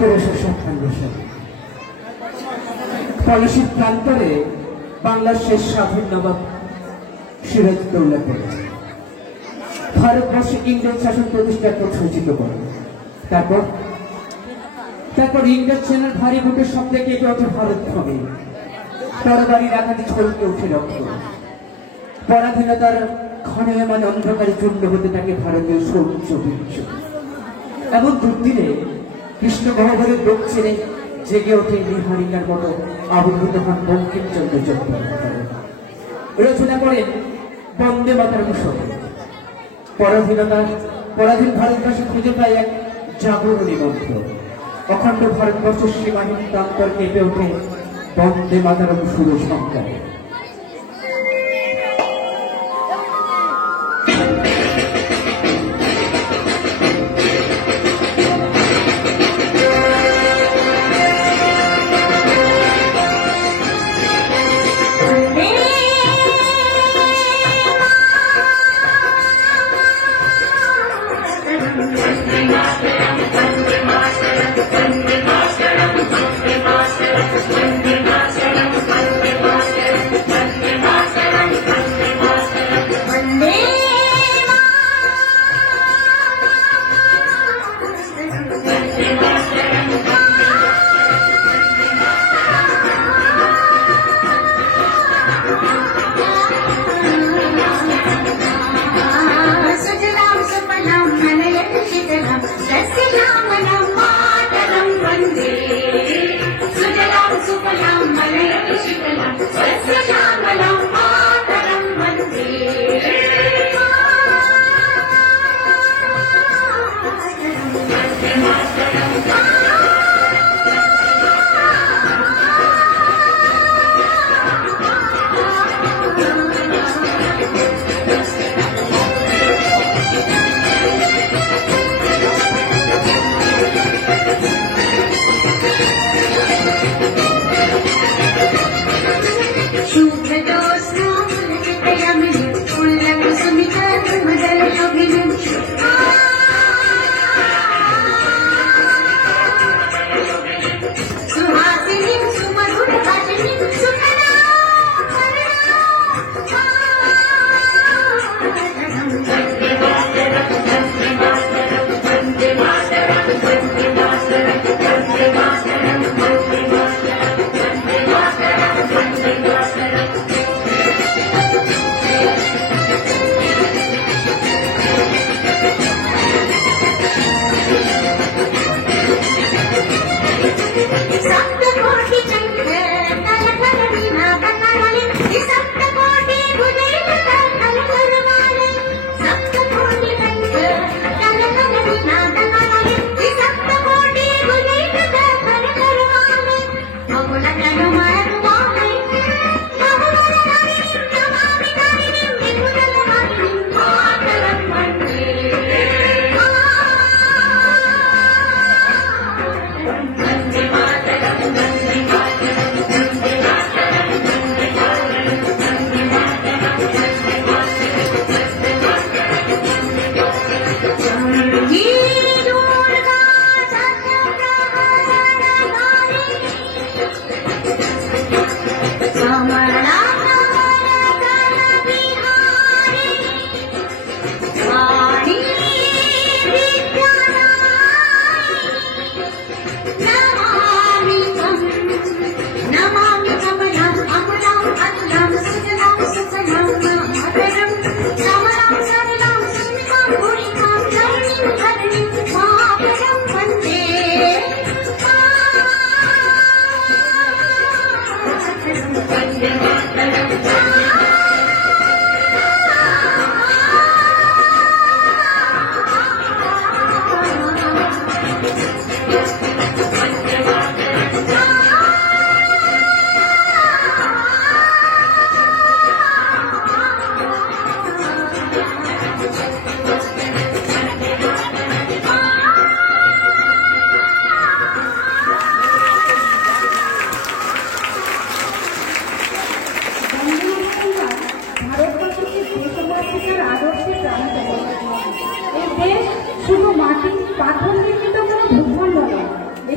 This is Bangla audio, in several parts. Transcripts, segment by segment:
1757 সালে পলাশীর প্রান্তরে বাংলার শেষ স্বাধীন নবাব সিরাজউদ্দৌলা করে ভারতবর্ষে ইংরেজ শাসন প্রতিষ্ঠার পর সূচিত করে। তারপর ইংরেজ সেনার ভারী বুকের শব্দে কেঁপে ওঠে ভারত ভূমি, তরবারির আঘাতে ছলকে উঠে রক্ত, পরাধীনতার ঘনয়মান অন্ধকারে চূর্ণ হতে থাকে ভারতীয় সৌর্য বীর্য। এমন দুর্দিনে কৃষ্ণ গহ্বরের বুক ছেড়ে জেগে ওঠে নিহারিকার মতো আবির্ভূত হন বঙ্কিমচন্দ্র চট্টোপাধ্যায়। রচনা করেন বন্দে মাতরম শোকে। পরাধীন ভারতবর্ষে খুঁজে পায় এক জাগরণী মন্ত্র। অখণ্ড ভারতবর্ষের সীমাহীন প্রান্তর কেঁপে ওঠে বন্দে মাতরম সুর সংখ্যায়।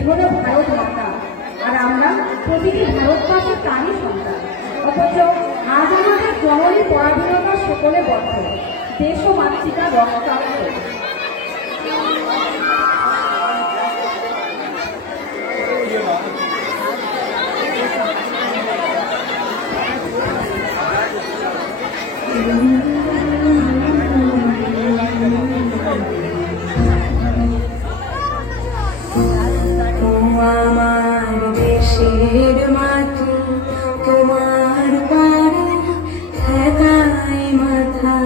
হলো ভারত মাতা, আর আমরা প্রতিটি ভারতবাসীর প্রাণী সন্তান। অথচ আজ আমাদের জননী পরাধীনতা সকলে বদ্ধ, দেশ ও মাতৃকা রক্তাক্ত। আমার দেশের মাটি তোমার পারে ঠেকাই মাথা,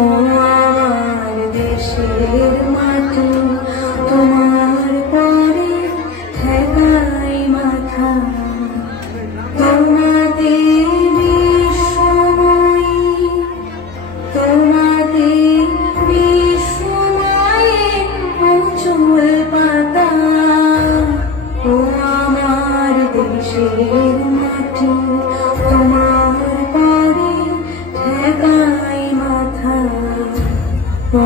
ও আমার দেশের মাটি তোমার পারে ঠেকাই মাথা। তোমাতে বিশ্বময়ী, তোমাতে বিশ্বময়ী উজ্জ্বল পাতা, ও আমার দেশের মাটি তোমার পারে ঠেকাই মাথা, ও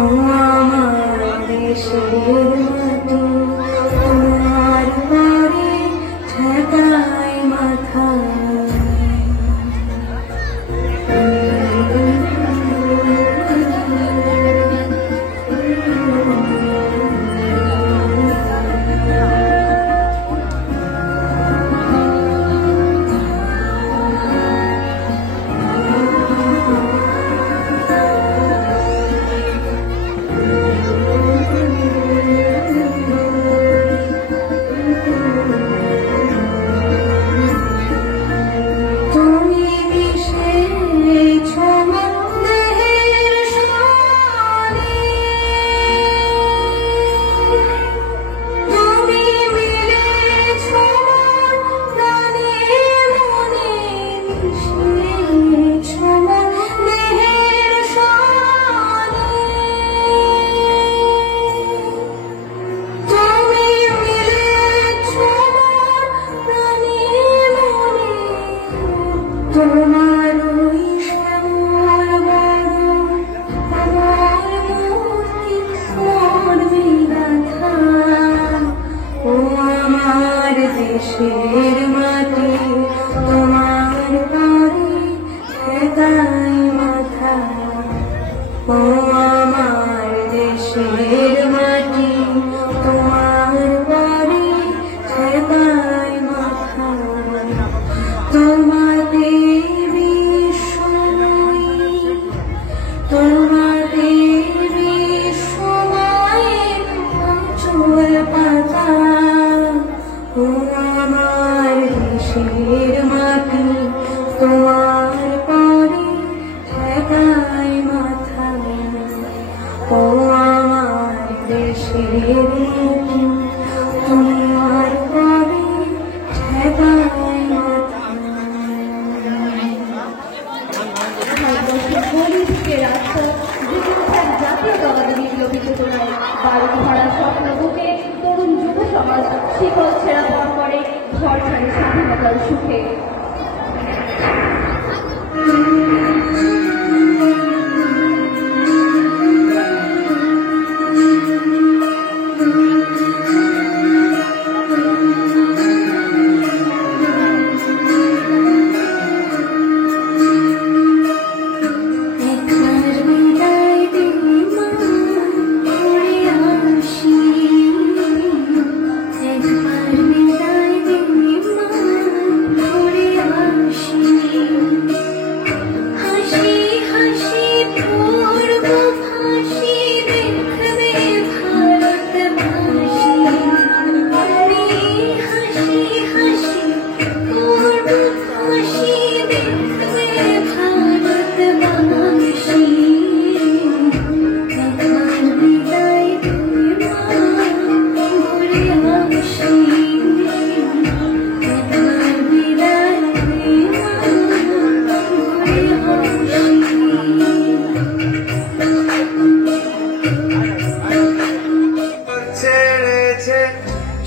আমার দেশের মাটি তোমার পারে ঠেকাই মাথা। দেশের মাটি তোমার পারে ঠেকাই মাথা, ও আমার দেশের মাটি তোমার পারে ঠেকাই মাথা। তোমাতে বিশ্বময়ী, তোমাতে বিশ্বময়ী উজ্জ্বল পাতা, ও আমার দেশের মাটি তোমার পারে ঠেকাই মাথা, ও আমার দেশের মাটি তোমার পারে ঠেকাই মাথা। গলি থেকে রাজপথ যুবক জাতীয় দলের বিপ্লবী চেতনায় বারুদ ভরা স্বপ্ন বুকে তরুণ যুব সমাজ শিকল ছেঁড়া পর করে ঘর ছাড়ে স্বাধীনতার সুখে।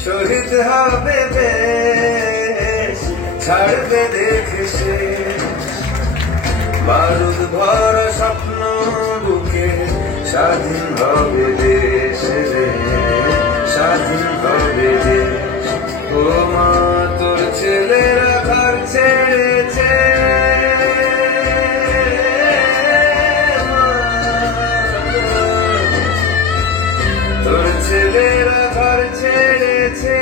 শহীদ হবে দেশ, ছাড়বে দেখে সে বারুদ ভরা স্বপ্ন বুকে, স্বাধীন হবে দেশ রে, স্বাধীন হবে দেশ। ও মা তোর ছেলেরা ঘর ছেড়েছে, তোর ছেলেরা ঘর ছেড়েছে,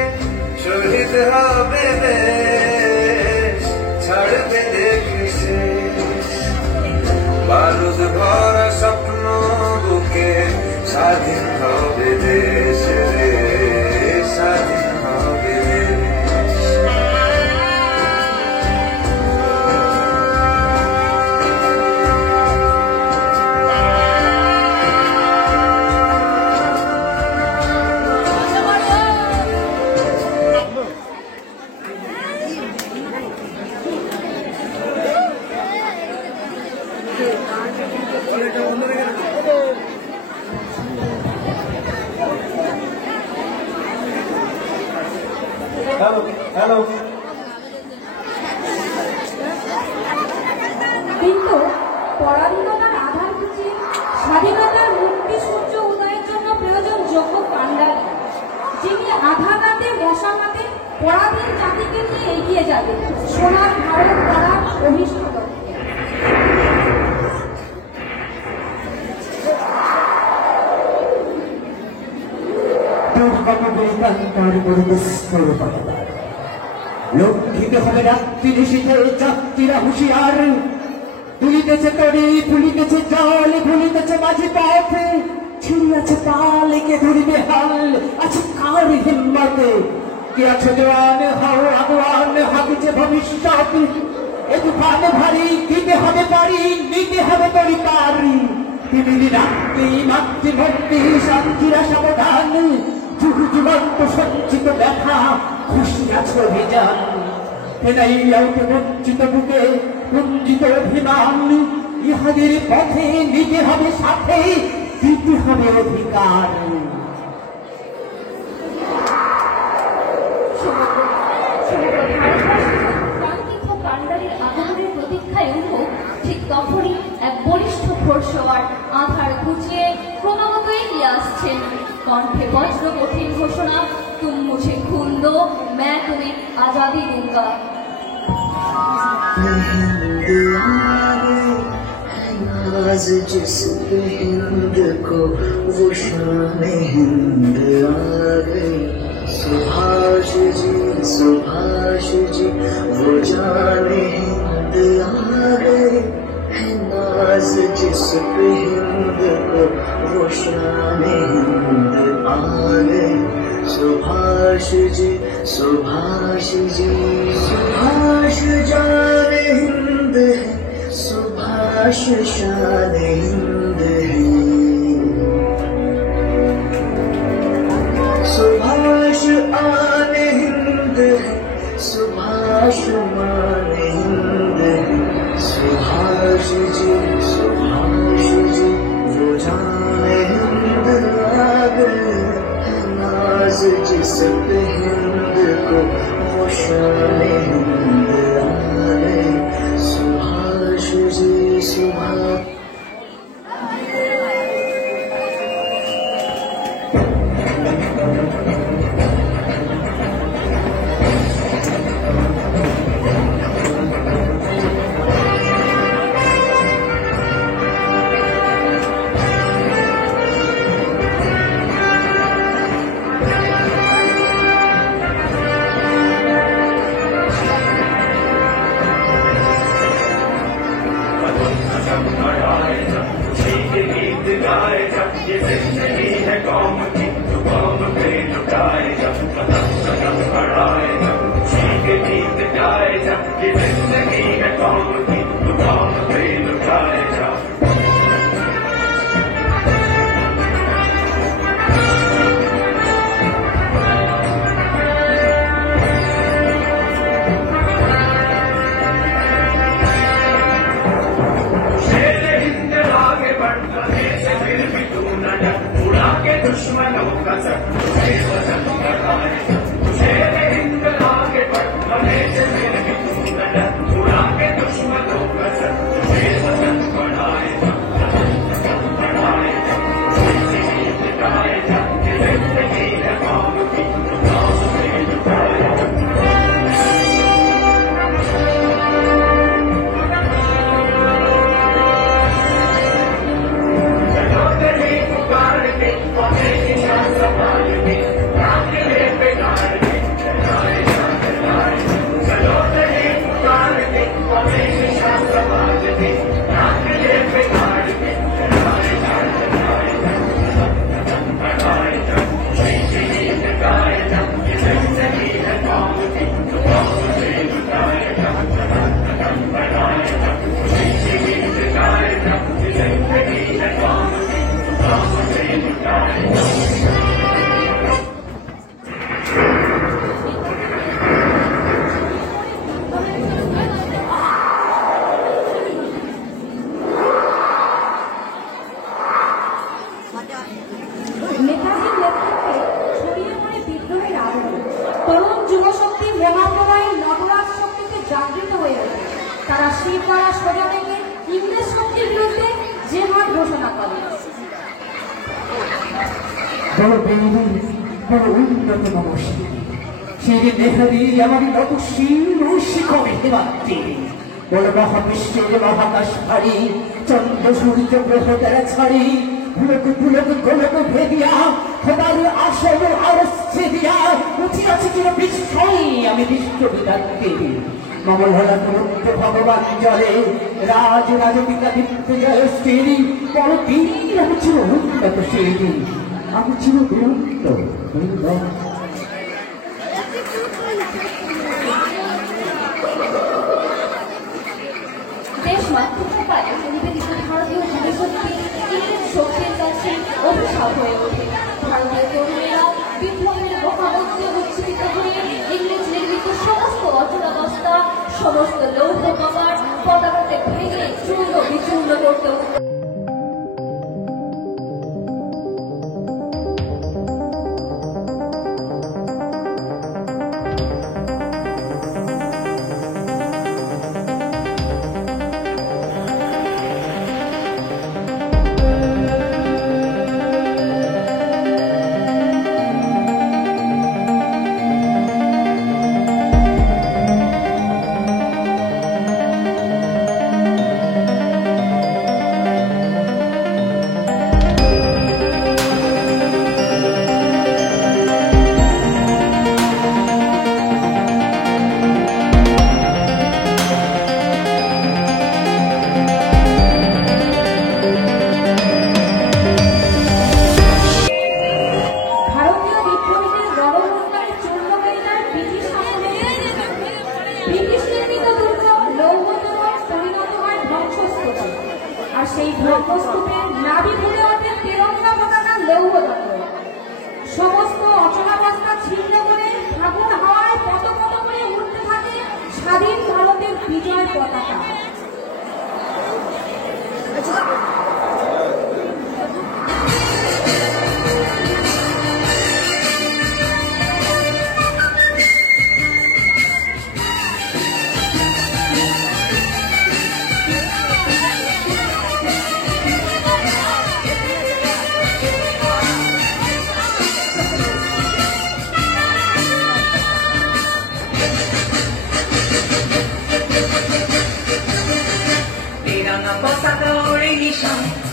শহীদ হবে দেশ, ছাড়বে দেখেছে বারুদ ভরা স্বপ্ন বুকে, স্বাধীন হবে দেশ রে, স্বাধীন হবে দেশ। হ্যালো কিন্তু পরাধীনতার আধার খুঁজে স্বাধীনতার মুক্তি সূর্য উদয়ের জন্য প্রয়োজন যোগ্য কাণ্ডারী, যিনি আধাঘাতে মশাঘাতে পরাধীন জাতিকে নিয়ে এগিয়ে যাবে সোনার ভারত গড়ার অভিষ্ট লক্ষ্যে। লঙ্ঘিত হবে রাত্রি নিশীথে যাত্রীরা হুঁশিয়ার, তুলিতেছে তরি ফুলিতেছে জল, ভুলিতেছে মাঝি পথে, ছিড়িয়াছে তাল, কে ধরিবে হাল, আছে কার হিম্মতে, কে আছে জওয়ান হাও আগুয়ান, হাবিছে ভবিষ্যৎ, এ তুফান ভারী, দিতে হবে পারি, নিতে হবে তরি তারি, তিনি রাত্রি মাতৃভক্তি শান্তিরা সাবধান, যুগ যুগান্ত সঞ্চিত ব্যথা খুশি আছে অভিযান, ফেরাইয়াকে বঞ্চিত বুকে পুঞ্জিত অভিমান, ইহাদের পথে নিতে হবে সাথে, দিতে হবে অধিকার। কাণ্ডারীর আগমনের প্রতীক্ষায় উঠুক, ঠিক তখনই এক বলিষ্ঠ ঘোড়সওয়ার আধার ঘুচিয়ে ক্রমাগত এগিয়ে আসছেন, কণ্ঠে বজ্র কঠিন ঘোষণা, তুম মুঝে খুন দো, मैं तुम्हें आजादी दूंगा। नाज जिस पे हिंद को वो शान हिंद आ गई, सुभाष जी वो जान हिंद आ गई, है नाज जिस पे हिंद को वो शान हिंद आ गई, सुभाष जी सुभाष जान हिंद है, सुभाष शान हिंद है, सुभाष आन हिंद है, सुभाष मान हिंद है, सुभाष जी वो जान हिंद आ गए, नाज जिस पे हिंद को वो शान हिंद आ गए, सुभाष जी सुभाष। নেতাজির নেতৃত্বে ছড়িয়ে পড়ে বিদ্রোহের আগুন। তরুণ যুবশক্তি মহাপ্রলয়ের নবরাজ শক্তিতে জাগৃত হয়ে ওঠে। তারা শিবপাড়া সোজা থেকে ইংরেজ শক্তির বিরুদ্ধে জেহাদ ঘোষণা করে। বড় বেরিয়ে বড় উন্নত নমস্কার সেই দেখা দিয়ে আমার নবশীল শিখরে হেবাতে বড় মহাবিশ্বের মহাকাশ ভারী চন্দ্র সূর্য গ্রহ তারা ছাড়ি ভুলক ভুলক গোলক ভেদিয়া খোদার আসল আরস্যে দিয়া উঠিয়াছে চির বিস্ময় আমি বিশ্ববিদাতে মঙ্গল হলা মুক্ত ভগবান জলে রাজ রাজপিতা দীপ্ত জয় শ্রী বড় বীর আমি চির উন্নত সেই আমি চির বিরক্ত দেশ মাতৃভাষায় নিবেদিত ভারতীয় যুবশক্তি ইংরেজ শক্তির কাছে অভিশাপ হয়ে ওঠে। ভারতীয় তরুণেরা বিপ্লবের মহামন্ত্রে উজ্জীবিত হয়ে ইংরেজ নির্মিত সমস্ত অচলাবস্থা সমস্ত লৌহ কমার পতাকাতে ভেঙে চূর্ণ বিচূর্ণ করতে সেই ধ্বংসস্তূপের নাভি ভরে ওঠে তেরঙ্গা পতাকা লৌহদণ্ড। সমস্ত অচলাবস্থা ছিন্ন করে ফাগুন হাওয়ায় পত পত করে উঠতে থাকে স্বাধীন ভারতের বিজয় পতাকা।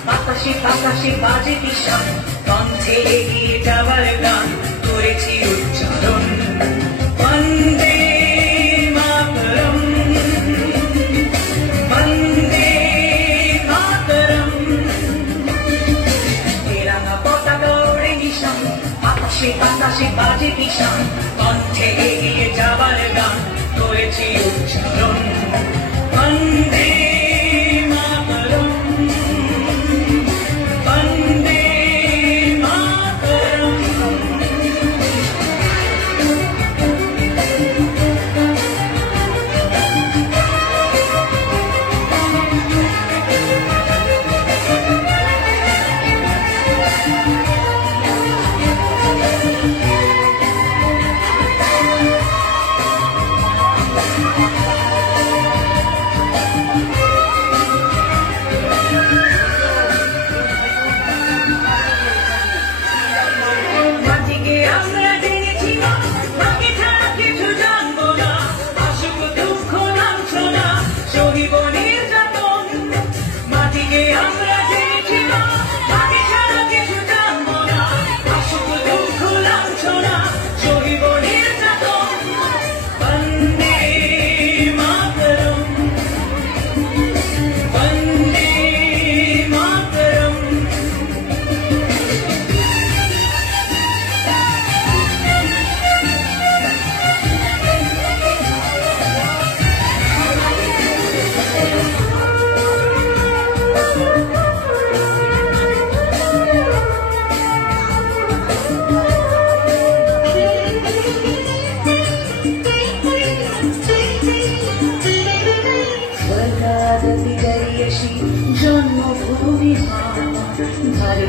বাতাসে বাতাসে বাজে কিষান কণ্ঠে এগিয়ে যাবার গান করেছি উচ্চারণ বন্দে মাতরম বন্দে মাতরম। তেরাঙ্গা পতাকা ওড়ে নিশান বাতাসে বাতাসে বাজে কিষান কণ্ঠে এগিয়ে যাবার গান করেছি উচ্চারণ বন্দে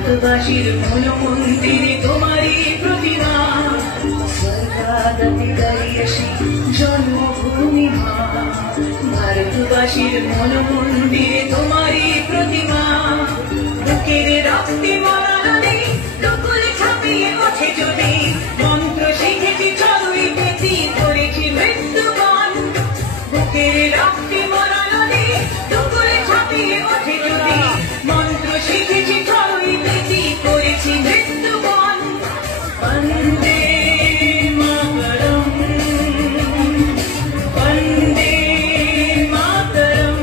ভারতবাসীর মূল মন্দিরে তোমারই প্রতিমা স্বর্গাদাতে দাঁড়িয়ে সেই জন্মভূমি মা ভারতবাসীর মূল মন্দিরে তোমারই প্রতিমা বুকের রক্তে মরালে টুকুরে ছাপিয়ে ওঠে যদি মন্ত্র শিখেছি চলুই পেতি করেছি মৃত্যুবন বুকের রক্তে মরালে টুকুরে ছাপিয়ে ওঠে যদি মন্ত্র শিখেছি চলুই পেতি করেছি মৃত্যুবন বন্দে মাতরম বন্দে মাতরম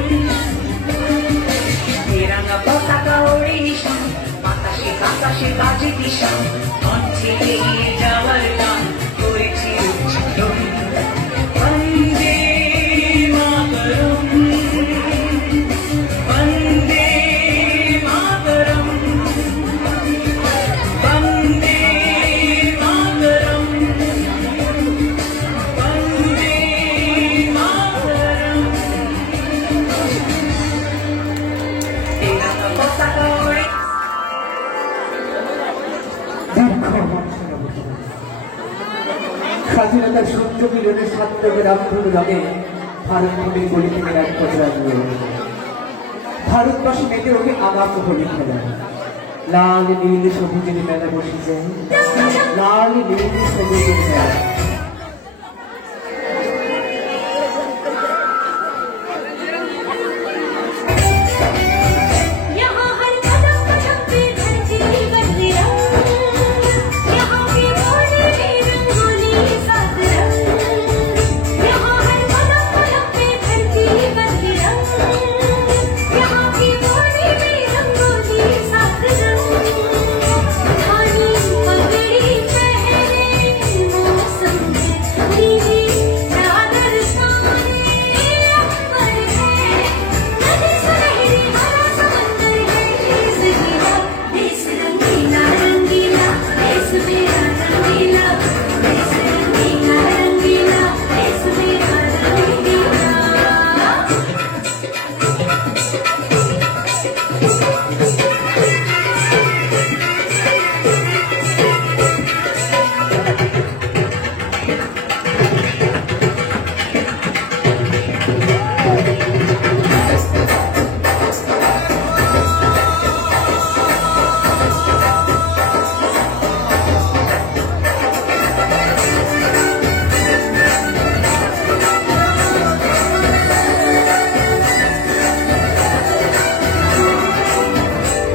তেরঙ্গা পতাকা ওড়ে নিশান বাতাসে বাতাসে বাজে দিশান কণ্ঠে এগিয়ে যাওয়ার গান করেছি উচ্চারণ বন্দে মাতরম বন্দে মাতরম বন্দে মাতরম বন্দে মাতরম তেরঙ্গা পতাকা ওড়ে দীর্ঘ বর্ষণ অবসান। স্বাধীনতার সূর্য কিরণের সার্থকের আন্দোলন রঙে ভারত ভূমির গলি থেকে এক পথরা নিয়ে ভারতবাসী মেতে ওকে আগাম হোলি খেলা লাল নীল সবুজের মেলা বসেছে লাল নীল সবুজের মেলা यहाँ हर कदम कदम पे धरती बदले रंग यहाँ की बोली में रंगोली सात रंग यहाँ हर कदम कदम पे धरती बदले रंग यहाँ की बोली में रंगोली सात रंग धानी पगड़ी पहने मौसम में नीली चादर सामने अकबर है नदी सुनहरी हरा समंदर है देश रंगीला रंगीला देश मेरा रंगीला देश रंगीला रंगीला देश मेरा रंगीला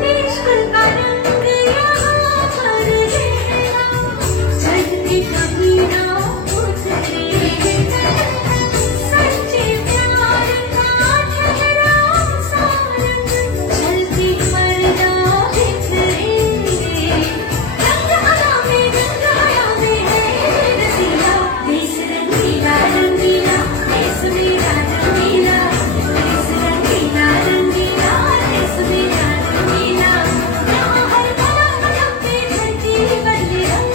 देश का रंग यहाँ पर है चलते कभी ना उतरे सच्चे प्यार का ठहरा सारंग चलती मरना बिखरे रंग हवा में है रसीला देश रंगीला रंगीला देश मेरा रंगीला देश रंगीला रंगीला देश मेरा रंगीला यहाँ हर कदम कदम पे धरती बदले रंग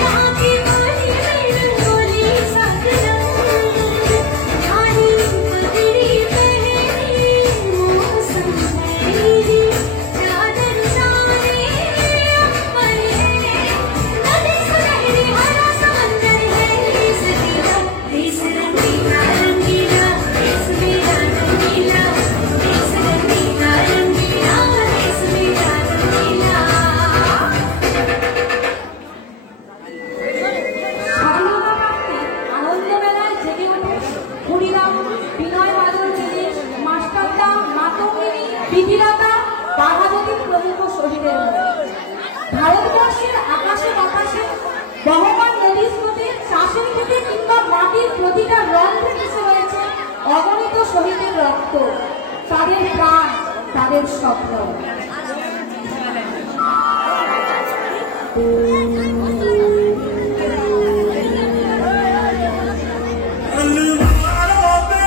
यहाँ की बोली में रंगोली सात रंग धानी पगड़ी पहने मौसम में नीली चादर तारे अकबर है नदी सुनहरी हरा समंदर है देश रंगीला रंगीला देश मेरा रंगीला देश रंगीला रंगीला देश मेरा रंगीला স্বাধীনতাপ্রাপ্তি আনন্দ মেলায় জেগে ওঠে হরিরাম বিনয় বাদল দীনেশ মাস্টারদা মাতঙ্গিনী বিধিলতা বাঘাযতীন প্রমুখ শহীদের মূর্তি। ভারতবর্ষের আকাশে বাতাসে বহমান নদী স্রোতে চাষের ক্ষেতে কিংবা মাটির প্রতিটা রন্ধ্রে মিশে রয়েছে অগণিত শহীদের রক্ত তাদের প্রাণ তাদের স্বপ্ন अलवारों पे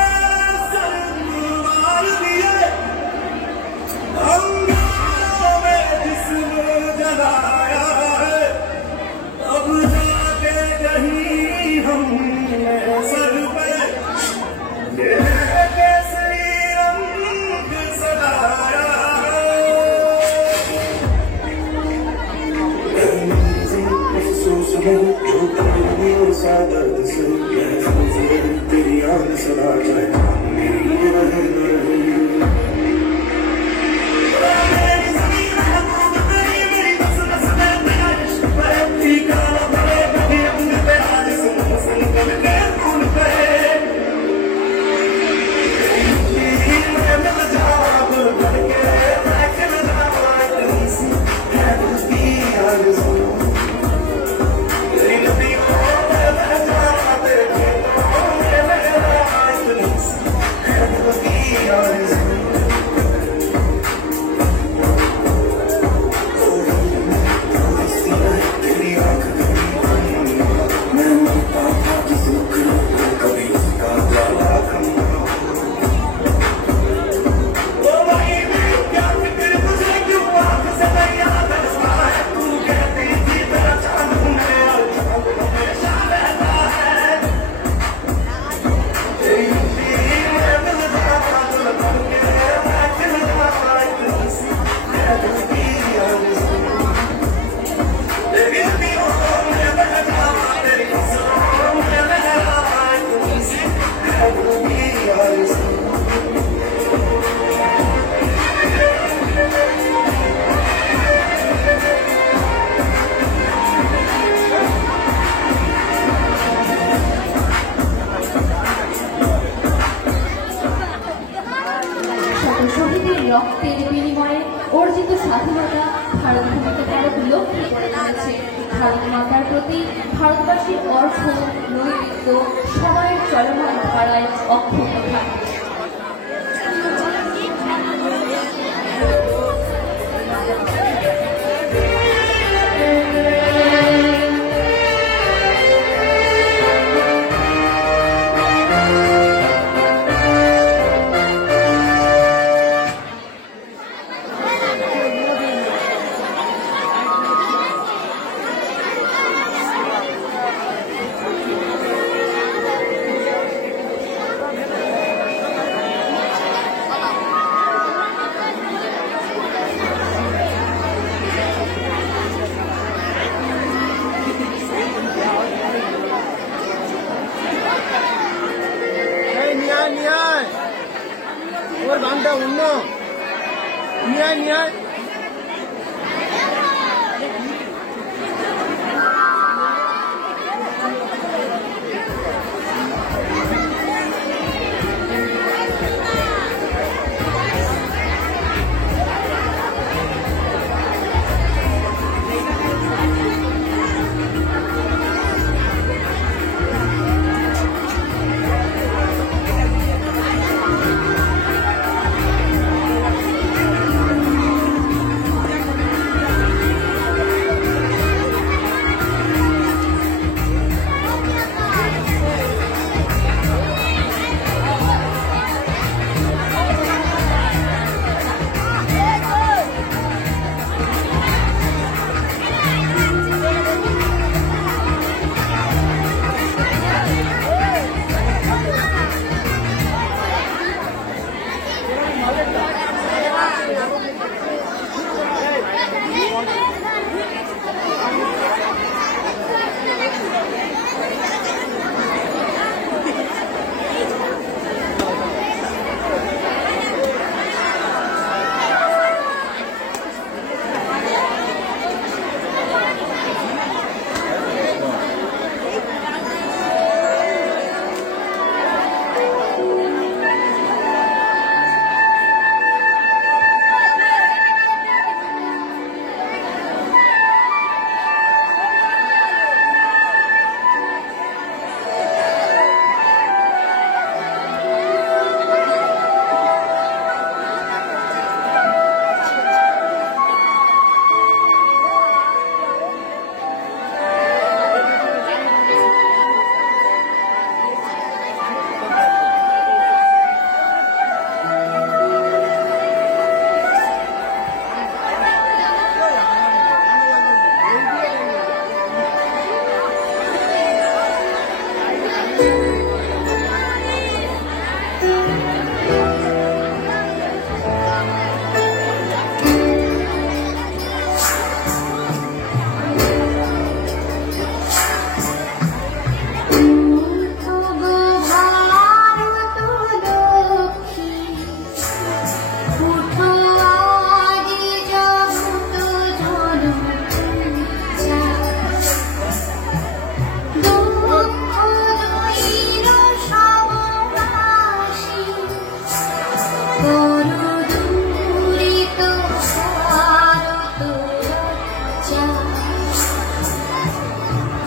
सलवार दिए अंगारों में जिस्म जलाया है अब जाके कहीं हमने सर पे ये केसरी रंग सजाया है है जो तेरी और सादत से तेरी आन सदा जाए मेरी रहे न रहे রক্তের বিনিময়ে অর্জিত স্বাধীনতা ভারত ভূমিকে তারা উপলব্ধি করে তুলেছে। ভারত মাতার প্রতি ভারতবাসীর অর্থ নৈতিক সময়ের চলমান ধারায় অক্ষত থাকবে।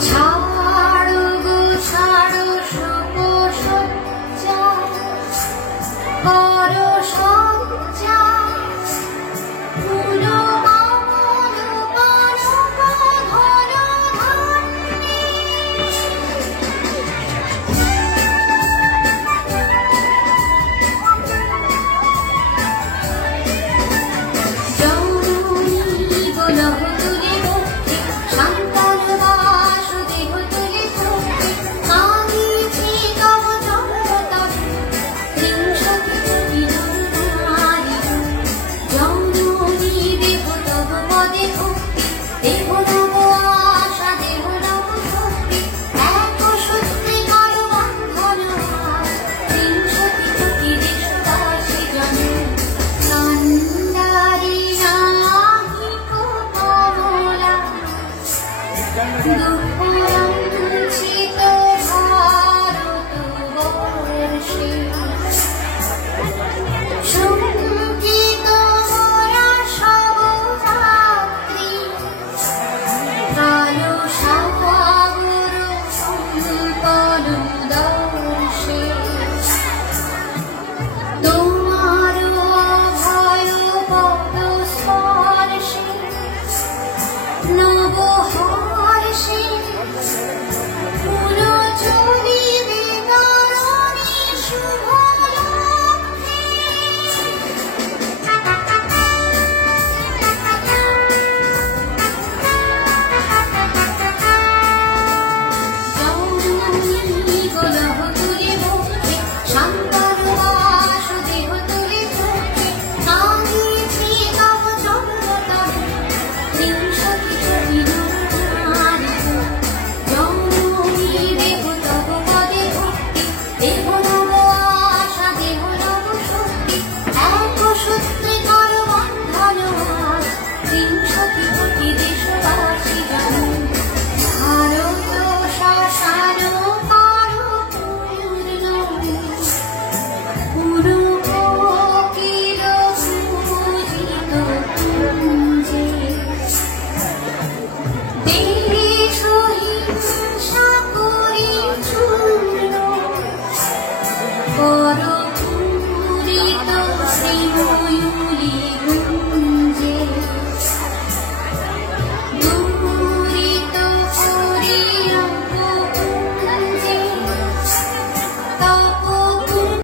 ছাড়ো গো ছাড়ো শোকসজ্জা, করো সজ্জা, ফুলো আমল কনক ঘন ধান্যে। জননী গোলহ তুলে মুক্তি, সন্তান বাসুদেব তুলে মুক্তি, কাঁদিছি তব জন্মতব, ত্রিংশতি কোটি নরনারী। জননী দেব তব পদে ভক্তি, দেব নব আশা, দেব নব শক্তি, এক সূত্রে কর বন্ধন হার, ত্রিংশতি কোটি দেশবাসী জনে। কান্ডারি নাহি কো কমলা, দুঃখরঞ্জিত ভারতবর্ষে। শঙ্কিত মোরা সব রাত্রি, কালো সাগর কম্পন দর্শে। তোমার অভয় পদ স্পর্শে, নব হর্ষে, পুরো চলিবে তরণী শুভ লক্ষ্যে। জননী গোলহ তুলে মুক্তি, সন্তান বাসুদেব তুলে মুক্তি, কাঁদিছি তব জন্মতব, ত্রিংশতি কোটি নরনারী। জননী দেব তব পদে ভক্তি, দেব নব আশা, দেব নব শক্তি, এক সূত্রে কর বন্ধন হার, ত্রিংশতি কোটি দেশবাসী জনে। ভারত শ্মশান করো পূর্ণ, পুরো কোকিল পূজিত কুঞ্জে। দেশ হিংসা করি চূর্ণ, করো